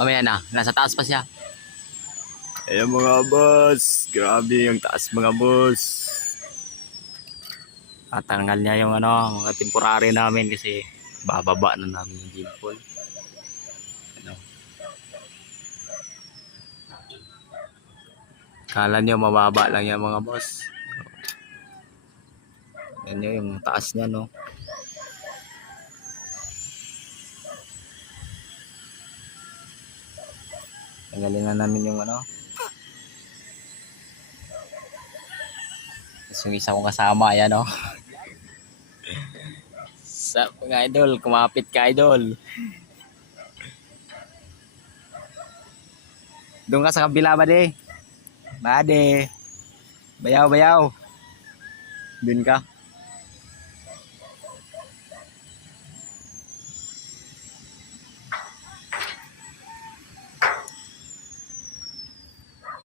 Mamaya na, nasa taas pa siya. Ayan mga boss, grabe yung taas mga boss. Tatanggal niya yung ano, mga temporary namin kasi bababa na namin yung gimbal. Ano. Kala niyo mababa lang yan mga boss. Yan yung taas niya no. Tanggalin na namin yung ano. Tapos yung isa kong kasama, ayan o. Sa mga idol, kumapit ka idol. Doon ka sa kabila Bade. Bade. Bayaw, bayaw. Doon ka.